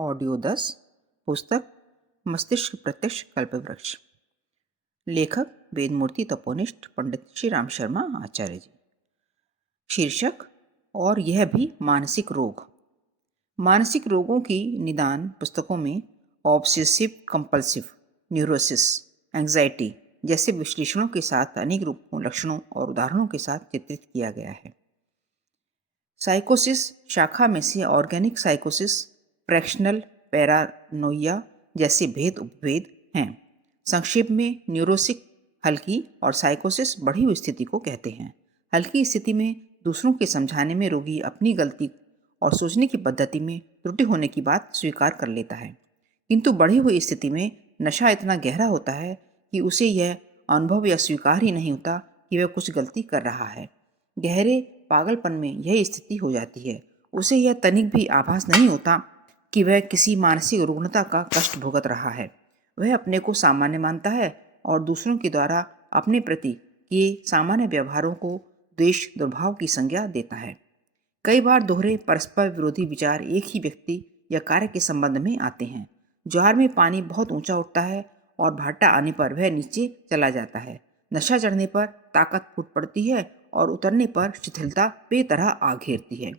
Audio 10 पुस्तक मस्तिष्क प्रत्यक्ष कल्पवृक्ष। लेखक वेदमूर्ति तपोनिष्ठ पंडित श्री राम शर्मा आचार्य जी। शीर्षक और यह भी मानसिक रोग। मानसिक रोगों की निदान पुस्तकों में ऑब्सेसिव कंपल्सिव न्यूरोसिस, एंग्जाइटी जैसे विश्लेषणों के साथ अनेक रूपों, लक्षणों और उदाहरणों के साथ चित्रित किया गया है। साइकोसिस शाखा में से ऑर्गेनिक साइकोसिस, फ्रैक्शनल पैरानोइया जैसे भेद उपभेद हैं। संक्षेप में न्यूरोसिक हल्की और साइकोसिस बढ़ी हुई स्थिति को कहते हैं। हल्की स्थिति में दूसरों के समझाने में रोगी अपनी गलती और सोचने की पद्धति में त्रुटि होने की बात स्वीकार कर लेता है, किंतु बढ़ी हुई स्थिति में नशा इतना गहरा होता है कि उसे यह अनुभव या स्वीकार ही नहीं होता कि वह कुछ गलती कर रहा है। गहरे पागलपन में यह स्थिति हो जाती है। उसे यह तनिक भी आभास नहीं होता कि वह किसी मानसिक रुग्णता का कष्ट भुगत रहा है। वह अपने को सामान्य मानता है और दूसरों के द्वारा अपने प्रति किए सामान्य व्यवहारों को द्वेष दुर्भाव की संज्ञा देता है। कई बार दोहरे परस्पर विरोधी विचार एक ही व्यक्ति या कार्य के संबंध में आते हैं। ज्वार में पानी बहुत ऊंचा उठता है और भाटा आने पर वह नीचे चला जाता है। नशा चढ़ने पर ताकत फूट पड़ती है और उतरने पर शिथिलता बेतरह आ घेरती है।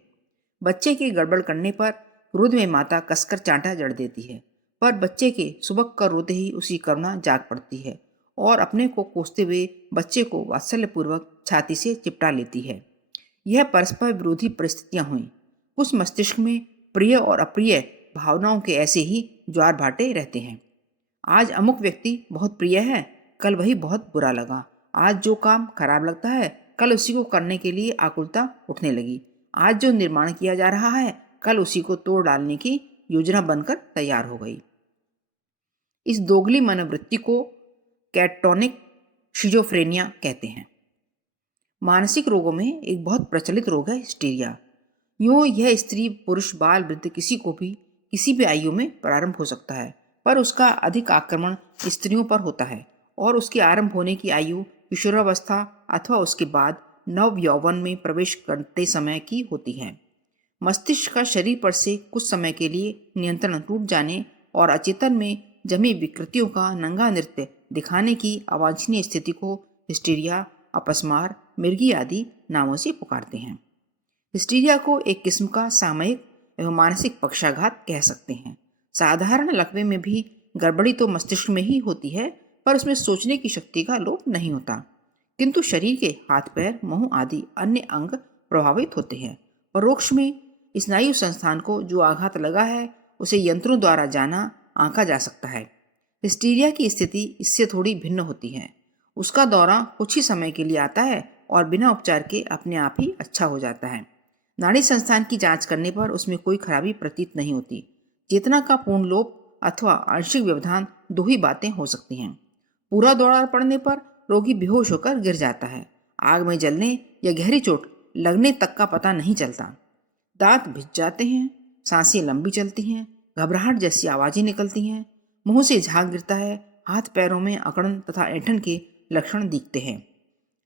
बच्चे के गड़बड़ करने पर क्रोध में माता कसकर चांटा जड़ देती है, पर बच्चे के सुबक कर रोते ही उसी करुणा जाग पड़ती है और अपने को कोसते हुए बच्चे को वात्सल्यपूर्वक छाती से चिपटा लेती है। यह परस्पर विरोधी परिस्थितियां हुई। उस मस्तिष्क में प्रिय और अप्रिय भावनाओं के ऐसे ही ज्वार भाटे रहते हैं। आज अमुक व्यक्ति बहुत प्रिय है, कल वही बहुत बुरा लगा। आज जो काम खराब लगता है, कल उसी को करने के लिए आकुलता उठने लगी। आज जो निर्माण किया जा रहा है, कल उसी को तोड़ डालने की योजना बनकर तैयार हो गई। इस दोगली मनोवृत्ति को कैटोनिक शिजोफ्रेनिया कहते हैं। मानसिक रोगों में एक बहुत प्रचलित रोग है हिस्टीरिया। यूं यह स्त्री पुरुष बाल वृद्ध किसी को भी किसी भी आयु में प्रारंभ हो सकता है, पर उसका अधिक आक्रमण स्त्रियों पर होता है और उसके आरंभ होने की आयु किशोरावस्था अथवा उसके बाद नव यौवन में प्रवेश करते समय की होती है। मस्तिष्क का शरीर पर से कुछ समय के लिए नियंत्रण टूट जाने और अचेतन में जमी विकृतियों का नंगा नृत्य दिखाने की अवांछनीय स्थिति को हिस्टीरिया, अपस्मार, मिर्गी आदि नामों से पुकारते हैं। हिस्टीरिया को एक किस्म का सामयिक एवं मानसिक पक्षाघात कह सकते हैं। साधारण लकवे में भी गड़बड़ी तो मस्तिष्क में ही होती है, पर उसमें सोचने की शक्ति का लोप नहीं होता, किंतु शरीर के हाथ पैर, मुंह आदि अन्य अंग प्रभावित होते हैं। परोक्ष में स्नायु संस्थान को जो आघात लगा है उसे यंत्रों द्वारा जाना आंका जा सकता है। हिस्टीरिया की स्थिति इससे थोड़ी भिन्न होती है। उसका दौरा कुछ ही समय के लिए आता है और बिना उपचार के अपने आप ही अच्छा हो जाता है। नाड़ी संस्थान की जांच करने पर उसमें कोई खराबी प्रतीत नहीं होती। चेतना का पूर्ण लोप अथवा आंशिक व्यवधान दो ही बातें हो सकती हैं। पूरा दौरा पड़ने पर रोगी बेहोश होकर गिर जाता है। आग में जलने या गहरी चोट लगने तक का पता नहीं चलता। दांत भिज जाते हैं, सांसें लंबी चलती हैं, घबराहट जैसी आवाजें निकलती हैं, मुंह से झाग गिरता है, हाथ पैरों में अकड़न तथा ऐंठन के लक्षण दिखते हैं।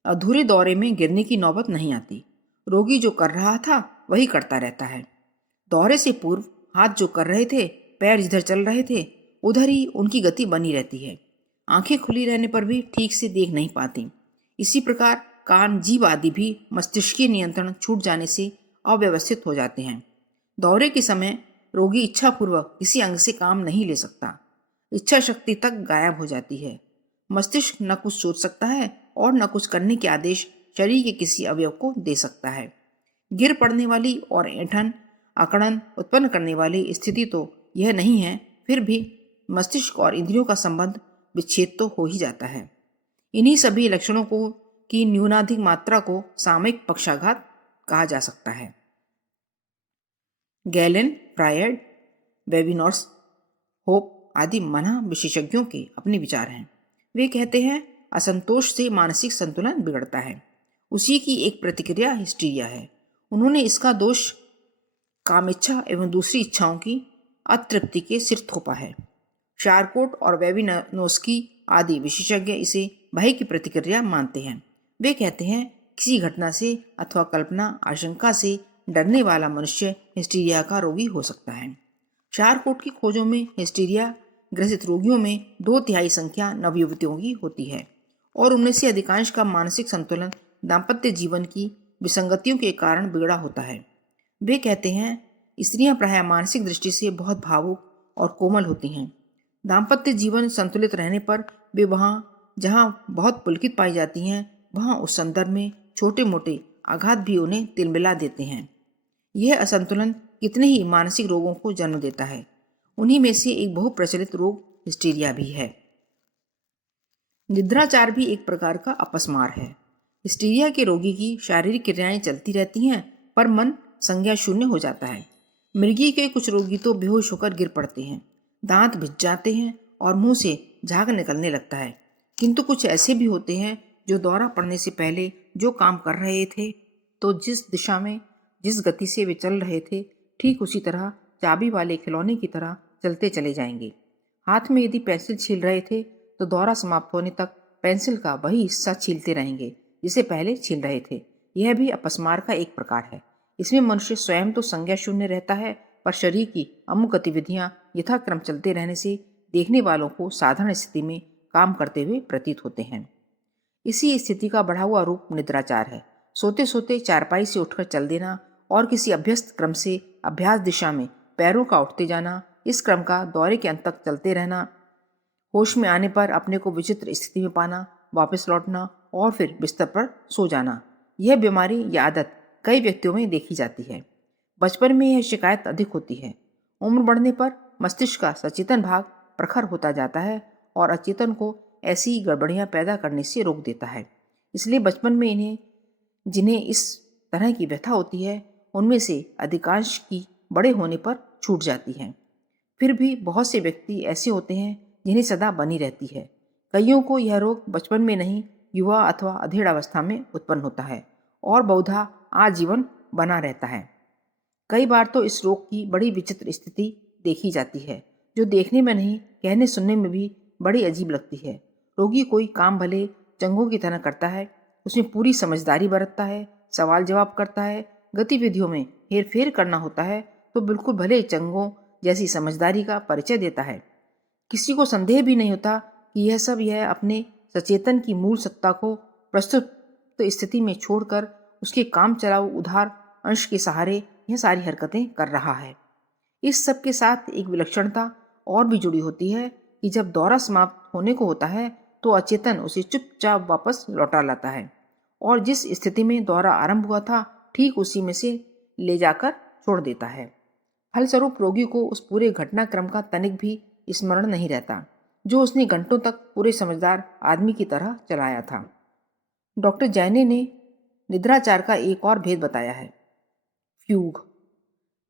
अधूरे दौरे में गिरने की नौबत नहीं आती। रोगी जो कर रहा था वही करता रहता है। दौरे से पूर्व हाथ जो कर रहे थे, पैर जिधर चल रहे थे, उधर ही उनकी गति बनी रहती है। आंखें खुली रहने पर भी ठीक से देख नहीं पाती। इसी प्रकार कान, जीभ आदि भी मस्तिष्कीय नियंत्रण छूट जाने से अव्यवस्थित हो जाते हैं। दौरे के समय रोगी इच्छापूर्वक किसी अंग से काम नहीं ले सकता। इच्छा शक्ति तक गायब हो जाती है। मस्तिष्क न कुछ सोच सकता है और न कुछ करने के आदेश शरीर के किसी अवयव को दे सकता है। गिर पड़ने वाली और ऐंठन अकड़न उत्पन्न करने वाली स्थिति तो यह नहीं है, फिर भी मस्तिष्क और इंद्रियों का संबंध विच्छेद तो हो ही जाता है। इन्हीं सभी लक्षणों को की न्यूनाधिक मात्रा को सामयिक पक्षाघात कहा जा सकता है। गैलेन, फ्रायड, वेबिनॉर्स, होप आदि मन विशेषज्ञों के अपने विचार हैं। वे कहते हैं असंतोष से मानसिक संतुलन बिगड़ता है। उसी की एक प्रतिक्रिया हिस्टीरिया है। उन्होंने इसका दोष कामेच्छा एवं दूसरी इच्छाओं की अतृप्ति के सिर थोपा है। शारकोट और वेबिनोस्की आदि विशेषज्ञ इसे भय की प्रतिक्रिया मानते हैं। वे कहते हैं किसी घटना से अथवा कल्पना आशंका से डरने वाला मनुष्य हिस्टीरिया का रोगी हो सकता है। चारकोट की खोजों में हिस्टीरिया ग्रसित रोगियों में 2/3 संख्या नवयुवतियों की होती है और उनमें से अधिकांश का मानसिक संतुलन दाम्पत्य जीवन की विसंगतियों के कारण बिगड़ा होता है। वे कहते हैं, स्त्रियां प्रायः मानसिक दृष्टि से बहुत भावुक और कोमल होती हैं। दाम्पत्य जीवन संतुलित रहने पर वे वहाँ जहाँ बहुत पुलकित पाई जाती हैं, वहाँ उस संदर्भ में छोटे मोटे आघात भी उन्हें तिलमिला देते हैं। यह असंतुलन कितने ही मानसिक रोगों को जन्म देता है। उन्हीं में से एक बहुप्रचलित रोग हिस्टीरिया भी है। निद्राचार भी एक प्रकार का अपस्मार है। हिस्टीरिया के रोगी की शारीरिक क्रियाएं चलती रहती हैं, पर मन संज्ञा शून्य हो जाता है। मृगी के कुछ रोगी तो बेहोश होकर गिर पड़ते हैं, दांत भिज जाते हैं और मुंह से झाग निकलने लगता है। किंतु कुछ ऐसे भी होते हैं जो दौरा पड़ने से पहले जो काम कर रहे थे, तो जिस दिशा में जिस गति से वे चल रहे थे, ठीक उसी तरह चाबी वाले खिलौने की तरह चलते चले जाएंगे। हाथ में यदि पेंसिल छील रहे थे, तो दौरा समाप्त होने तक पेंसिल का वही हिस्सा छीलते रहेंगे जिसे पहले छील रहे थे। यह भी अपस्मार का एक प्रकार है। इसमें मनुष्य स्वयं तो संज्ञा शून्य रहता है, पर शरीर की अमुक गतिविधियां यथाक्रम चलते रहने से देखने वालों को साधारण स्थिति में काम करते हुए प्रतीत होते हैं। इसी स्थिति का बढ़ा हुआ रूप निद्राचार है। सोते सोते चारपाई से उठकर चल देना और किसी अभ्यस्त क्रम से अभ्यास दिशा में पैरों का उठते जाना, इस क्रम का दौरे के अंत तक चलते रहना, होश में आने पर अपने को विचित्र स्थिति में पाना, वापस लौटना और फिर बिस्तर पर सो जाना, यह बीमारी या आदत कई व्यक्तियों में देखी जाती है। बचपन में यह शिकायत अधिक होती है। उम्र बढ़ने पर मस्तिष्क का सचेतन भाग प्रखर होता जाता है और अचेतन को ऐसी गड़बड़ियां पैदा करने से रोक देता है। इसलिए बचपन में जिन्हें इस तरह की व्यथा होती है, उनमें से अधिकांश की बड़े होने पर छूट जाती है। फिर भी बहुत से व्यक्ति ऐसे होते हैं जिन्हें सदा बनी रहती है। कईयों को यह रोग बचपन में नहीं, युवा अथवा अधेड़ अवस्था में उत्पन्न होता है और बहुधा आजीवन बना रहता है। कई बार तो इस रोग की बड़ी विचित्र स्थिति देखी जाती है, जो देखने में नहीं, कहने सुनने में भी बड़ी अजीब लगती है। रोगी कोई काम भले चंगों की तरह करता है, उसमें पूरी समझदारी बरतता है, सवाल जवाब करता है, गतिविधियों में हेर फेर करना होता है तो बिल्कुल भले चंगों जैसी समझदारी का परिचय देता है। किसी को संदेह भी नहीं होता कि यह अपने सचेतन की मूल सत्ता को प्रस्तुत स्थिति में छोड़कर उसके काम चलाऊ उधार अंश के सहारे यह सारी हरकतें कर रहा है। इस सब के साथ एक विलक्षणता और भी जुड़ी होती है कि जब दौरा समाप्त होने को होता है तो अचेतन उसे चुपचाप वापस लौटा लाता है और जिस स्थिति में दौरा आरंभ हुआ था, ठीक उसी में से ले जाकर छोड़ देता है। फलस्वरूप रोगी को उस पूरे घटनाक्रम का तनिक भी स्मरण नहीं रहता जो उसने घंटों तक पूरे समझदार आदमी की तरह चलाया था। डॉक्टर जैने ने निद्राचार का एक और भेद बताया है, फ्यूग।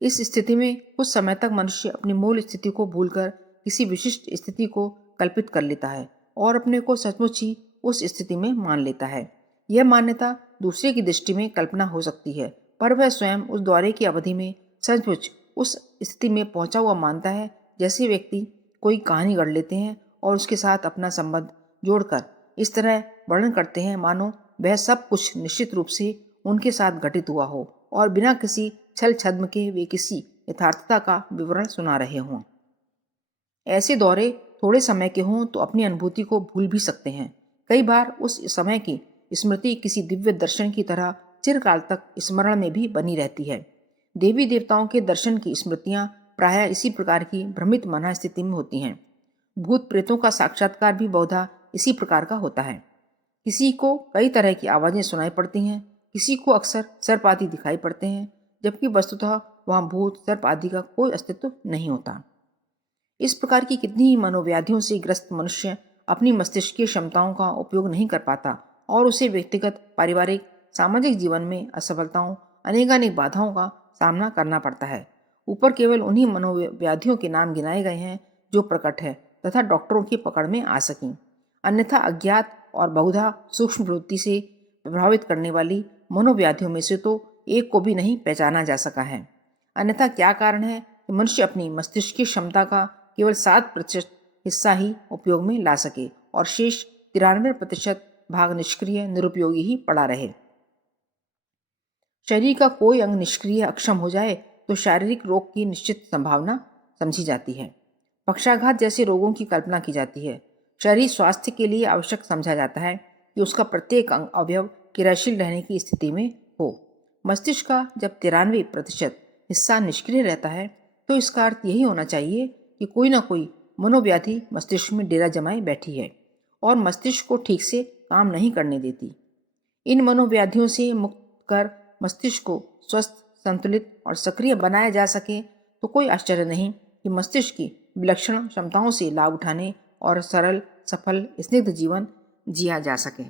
इस स्थिति में कुछ समय तक मनुष्य अपनी मूल स्थिति को भूलकर किसी विशिष्ट स्थिति को कल्पित कर लेता है और अपने को सचमुच ही उस स्थिति में मान लेता है। यह मान्यता दूसरे की दृष्टि में कल्पना हो सकती है, पर वह स्वयं उस दौरे की अवधि में सचमुच उस स्थिति में पहुंचा हुआ मानता है। जैसे व्यक्ति कोई कहानी गढ़ लेते हैं और उसके साथ अपना संबंध जोड़कर इस तरह वर्णन करते हैं मानो वह सब कुछ निश्चित रूप से उनके साथ घटित हुआ हो और बिना किसी छल छद्म के वे किसी यथार्थता का विवरण सुना रहे हों। ऐसे दौरे थोड़े समय के हों तो अपनी अनुभूति को भूल भी सकते हैं। कई बार उस समय की स्मृति किसी दिव्य दर्शन की तरह चिरकाल तक स्मरण में भी बनी रहती है। देवी देवताओं के दर्शन की स्मृतियां प्रायः इसी प्रकार की भ्रमित मना स्थिति में होती हैं। भूत प्रेतों का साक्षात्कार भी बहुधा इसी प्रकार का होता है। किसी को कई तरह की आवाजें सुनाई पड़ती हैं, किसी को अक्सर सर्प आदि दिखाई पड़ते हैं, जबकि वस्तुतः वहाँ भूत सर्प आदि का कोई अस्तित्व नहीं होता। इस प्रकार की कितनी ही मनोव्याधियों से ग्रस्त मनुष्य अपनी मस्तिष्कीय क्षमताओं का उपयोग नहीं कर पाता और उसे व्यक्तिगत, पारिवारिक, सामाजिक जीवन में असफलताओं, अनेकानेक बाधाओं का सामना करना पड़ता है। ऊपर केवल उन्हीं मनोव्याधियों के नाम गिनाए गए हैं जो प्रकट है तथा डॉक्टरों की पकड़ में आ सकें। अन्यथा अज्ञात और बहुधा सूक्ष्म प्रवृत्ति से प्रभावित करने वाली मनोव्याधियों में से तो एक को भी नहीं पहचाना जा सका है। अन्यथा क्या कारण है कि मनुष्य अपनी मस्तिष्कीय क्षमता का केवल 7% हिस्सा ही उपयोग में ला सके और शेष 93% भाग निष्क्रिय, निरुपयोगी ही पड़ा रहे। शरीर का कोई अंग निष्क्रिय, अक्षम हो जाए तो शारीरिक रोग की निश्चित संभावना समझी जाती है। पक्षाघात जैसे रोगों की कल्पना की जाती है। शरीर स्वास्थ्य के लिए आवश्यक समझा जाता है कि उसका प्रत्येक अंग अवयव क्रियाशील रहने की स्थिति में हो। मस्तिष्क का जब 93% हिस्सा निष्क्रिय रहता है तो इसका अर्थ यही होना चाहिए कि कोई ना कोई मनोव्याधि मस्तिष्क में डेरा जमाए बैठी है और मस्तिष्क को ठीक से काम नहीं करने देती। इन मनोव्याधियों से मुक्त कर मस्तिष्क को स्वस्थ, संतुलित और सक्रिय बनाया जा सके तो कोई आश्चर्य नहीं कि मस्तिष्क की विलक्षण क्षमताओं से लाभ उठाने और सरल, सफल, स्निग्ध जीवन जिया जा सके।